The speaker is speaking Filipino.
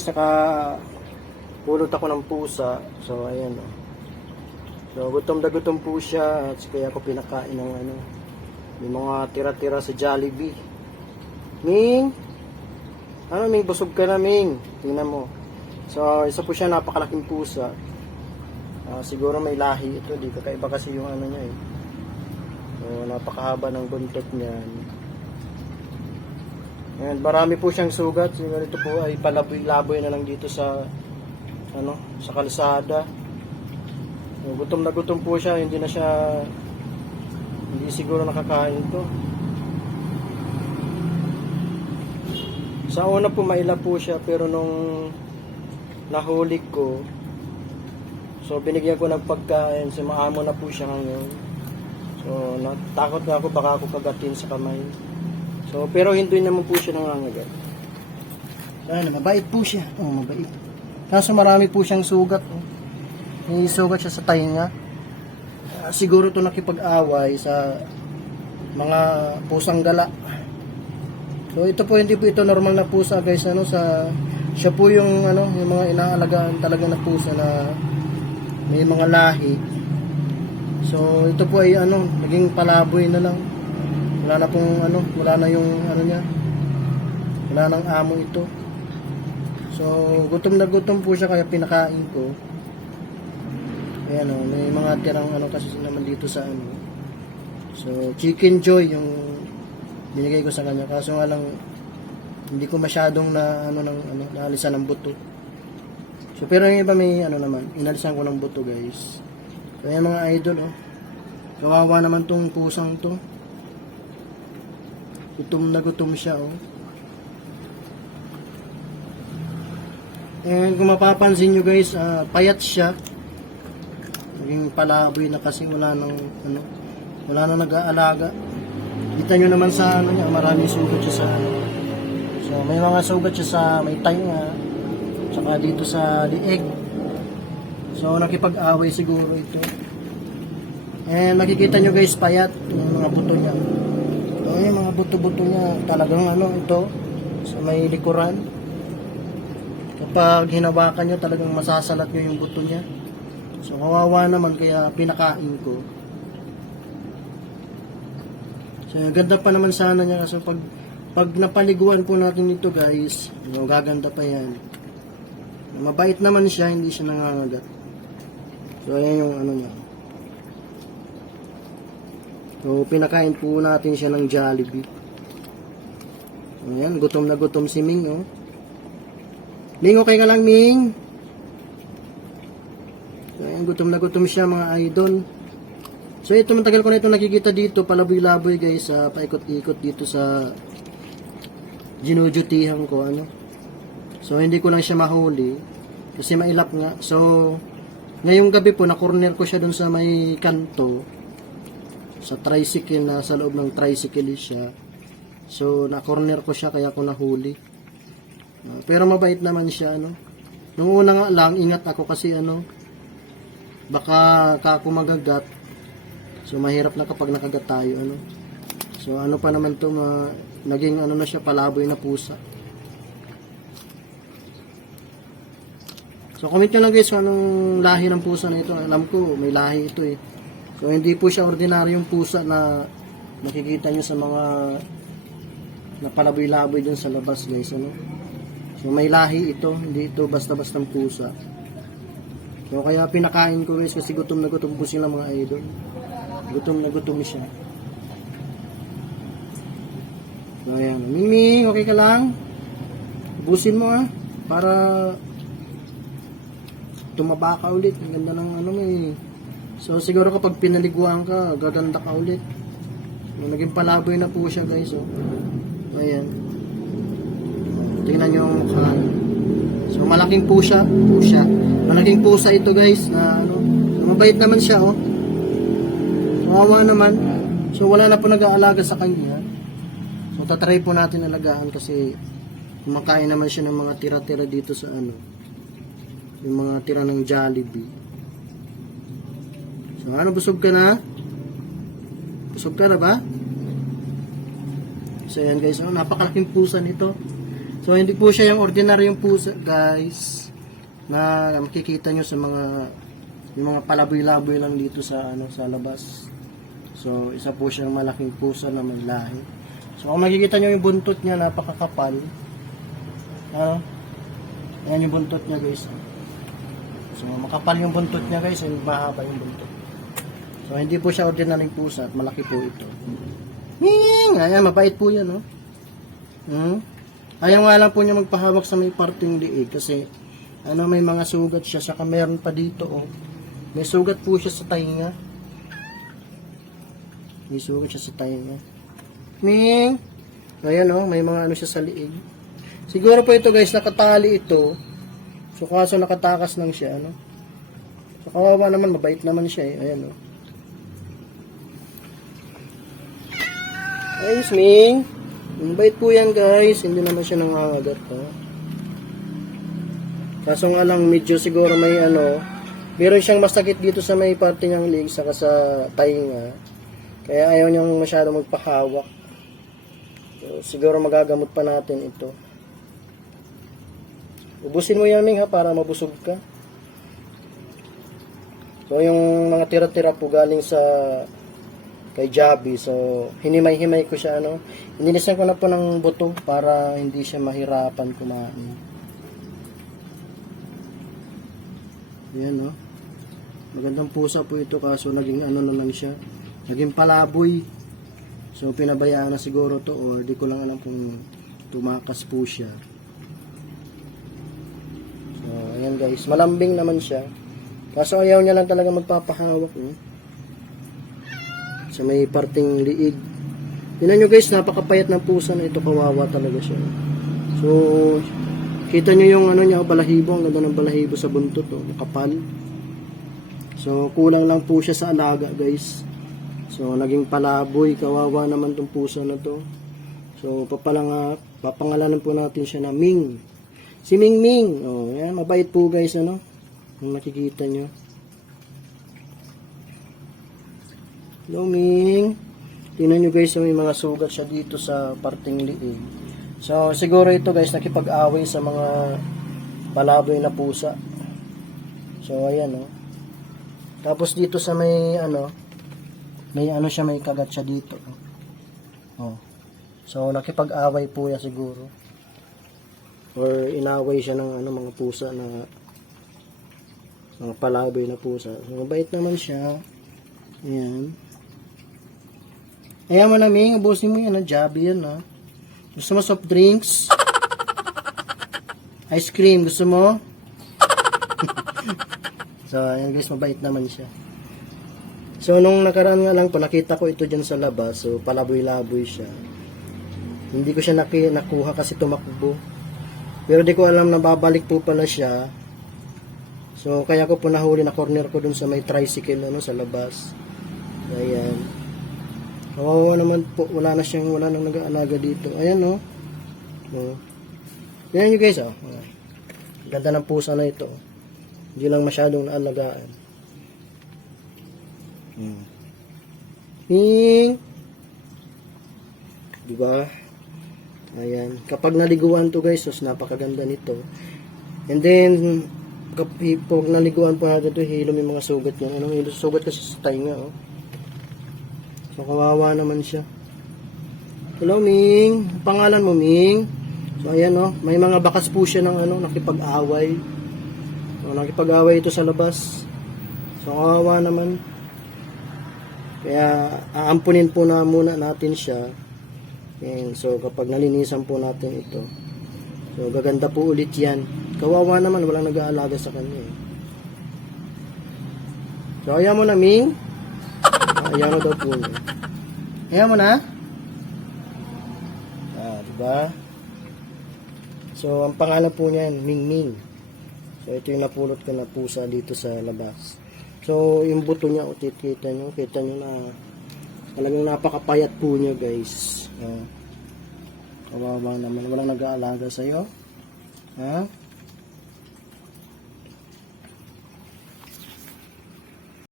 Saka pulot ako ng pusa. So ayan oh. So gutom na gutom po siya at kaya ako pinakain ng ano, yung mga tira-tira sa Jollibee. Ming! Ano Ming, busog ka na Ming. Tingnan mo. So isa po siya napakalaking pusa. Siguro may lahi ito, di kakaiba kasi yung ano niya eh. So napakahaba ng buntot niyan. Ayan, marami po siyang sugat. Siguro ito po ay palaboy-laboy na lang dito sa ano, sa kalsada. So, gutom na gutom po siya, hindi siguro nakakain ito. Sa una po maila po siya, pero nung nahuli ko, so binigyan ko ng pagkain, so maamo na po siya ngayon. So natakot na ako baka ako kagatin sa kamay. So, pero hindi naman po siya nangangagat. Ano, mabait po siya. Oh, mabait. Kaso marami po siyang sugat. Oh. May sugat siya sa tainga. Siguro ito nakipag-away sa mga pusang gala. So, ito po hindi po ito normal na pusa, guys. Ano, siya po yung ano, yung mga inaalagaan talaga na pusa na may mga lahi. So, ito po ay ano, naging palaboy na lang. Wala na pong ano, wala na yung ano niya. Wala nang amo ito. So, gutom na gutom po siya kaya pinakain ko. Ayan o, may mga tirang ano kasi naman dito sa ano. So, Chicken Joy yung binigay ko sa kanya. Kaso nga lang, hindi ko masyadong na ano ng ano, naalisan ng buto. So, pero yung iba may ano naman, inalisan ko ng buto, guys. So, ayan mga idol, oh. Kawawa naman tong pusang to. Gutom na gutom siya, oh. And kung mapapansin nyo guys, payat siya. Naging palaboy na kasi wala nang ano, wala nang nag-aalaga. Kita nyo naman sa ano niya, maraming sugat siya sa ano. So may mga sugat siya sa may tainga, tsaka dito sa lieg. So nakipag-away siguro ito. And nakikita nyo guys, payat yung mga buto niya. Yung mga buto-buto niya talagang ano ito sa may likuran. Kapag hinawakan nyo talagang masasalat nyo yung buto niya. So kawawa naman kaya pinakain ko. So ganda pa naman sana niya kasi pag napaliguan po natin ito guys, gaganda pa yan. Mabait naman siya, hindi siya nangangagat. So ayan yung ano niya. So, pinakain po natin siya ng Jollibee. Ayan, gutom na gutom si Ming, oh. Ming, okay ka lang, Ming? So, ayan, gutom na gutom siya, mga idol. So, ito, matagal ko na ito nakikita dito, palaboy-laboy, guys, paikot-ikot dito sa ginujutihan ko, ano. So, hindi ko lang siya mahuli, kasi mailap nga. So, ngayong gabi po, na-corner ko siya dun sa may kanto, sa tricycle, na sa loob ng tricycle siya. So na-corner ko siya kaya ako nahuli. Pero mabait naman siya, ano. Nung una nga lang ingat ako kasi ano, baka ako magagat. So mahirap na kapag nakagat tayo, ano. So ano pa naman to, naging ano na siya, palaboy na pusa. So comment nyo lang guys kung anong lahi ng pusa na ito. Alam ko may lahi ito eh. So hindi po siya ordinaryong pusa na nakikita nyo sa mga napalaboy-laboy dun sa labas guys, ano. So may lahi ito, hindi ito basta-bastang pusa. So kaya pinakain ko guys kasi gutom na gutom po sila mga idol. Gutom na gutom siya. So ayan, Ming, okay ka lang? Ubusin mo para tumaba ka ulit. Ang ganda ng ano may. So siguro kapag pinaliguan ka, gaganda ka ulit. Naging palaboy na po siya guys, oh. Ayan. Tingnan nyo yung mukha. So malaking pusa. Malaking pusa ito guys na ano. Mabait naman siya, oh. Kawawa naman. So wala na po nag-aalaga sa kanya. So tatry po natin alagaan kasi kumakain naman siya ng mga tira-tira dito sa ano. Yung mga tira ng Jollibee. So, ano, busog ka na? Busog ka na ba? So, yan guys, napakalaking pusa nito. So, hindi po siya yung ordinaryong pusa, guys, na makikita nyo sa yung mga palaboy-laboy lang dito sa, sa labas. So, isa po siyang malaking pusa na may lahi. So, kung makikita nyo yung buntot niya, napakakapal. Ayan yung buntot niya, guys. So, makapal yung buntot niya, guys, and mahaba yung buntot. So, hindi po siya ordinaryong pusa at malaki po ito. Ayan, mabait po yan, no? Ayaw nga lang po niya magpahawak sa may parting liig kasi may mga sugat siya. Saka meron pa dito, oh. May sugat po siya sa tainga. May sugat siya sa tainga. Ming! Ayan, oh, may mga siya sa liig. Siguro po ito, guys, nakatali ito. So, kaso nakatakas lang siya, So, kawawa naman, mabait naman siya, eh. Ayan, oh. Ayos, Ming! Mabait po yan, guys. Hindi naman siya nangangagat, ha. Kaso nga lang, medyo siguro may meron siyang masakit dito sa may parte niyang leg, saka sa tainga. Kaya ayaw niyang masyado magpahawak. So, siguro magagamot pa natin ito. Ubusin mo yan, Ming, ha, para mabusog ka. So, yung mga tira-tira po galing sa kay Javi. So, hinimay-himay ko siya, Inilisan ko na po ng buto para hindi siya mahirapan kumain. Ayan, Magandang pusa po ito kaso naging na lang siya. Naging palaboy. So, pinabayaan na siguro to or di ko lang alam kung tumakas po siya. So, ayan guys. Malambing naman siya. Kaso ayaw niya lang talaga magpapahawak, sa may parting liig. Tingnan nyo guys, napakapayat ng pusa na ito. Kawawa talaga siya. So, kita nyo yung niya, balahibo. Ang ganda ng balahibo sa buntot, nakapal. So, kulang lang po siya sa alaga, guys. So, naging palaboy. Kawawa naman tong pusa na to. So, papangalanan po natin siya na Ming. Si Ming Ming. Oh, yan, mabait po guys, Kung makikita nyo. Hello, Ming. Tingnan nyo guys, may mga sugat siya dito sa parting liig. So, siguro ito guys, nakipag-away sa mga palaboy na pusa. So, ayan, Tapos dito sa may, may siya, may kagat siya dito. Oh. So, nakipag-away po yan siguro. Or inaway siya ng, mga pusa na, mga palaboy na pusa. So, mabait naman siya. Ayan. Ayan mo na, Ming. Ubusin mo yan, Javi yan, Gusto mo soft drinks? Ice cream, gusto mo? So, ayan guys, mabait naman siya. So, nung nakaraan nga lang po, nakita ko ito dyan sa labas. So, palaboy-laboy siya. Hindi ko siya nakuha kasi tumakbo. Pero di ko alam na babalik po pala siya. So, kaya ko po nahuli na corner ko dun sa may tricycle, sa labas. Ayan. Kawawa naman po, wala nang nag-aalaga dito. Ayan, Ayan nyo guys, Ganda ng pusa na ito. Hindi lang masyadong naalagaan. Diba? Ayan. Kapag naliguan to guys, napakaganda nito. And then, kapag naliguan po natin ito, hilom yung mga sugat niya. Sugat kasi sa tainga, So, kawawa naman siya. Hello, Ming. Pangalan mo, Ming? So, ayan, may mga bakas po siya ng, nakipag-away. So, nakipag-away ito sa labas. So, kawawa naman. Kaya, aampunin po muna natin siya. And, so, kapag nalinisan po natin ito. So, gaganda po ulit yan. Kawawa naman, walang nag-aalaga sa kanya. So, ayan mo na, Ming. Ayan mo daw po niya. Ayan mo na? Diba? So, ang pangalan po niya, Ming Ming. So, ito yung napulot ko na pusa dito sa labas. So, yung buto niya, kita nyo na talagang napakapayat po niya, guys. Kawawa naman. Walang nag-aalaga sa'yo. Ha?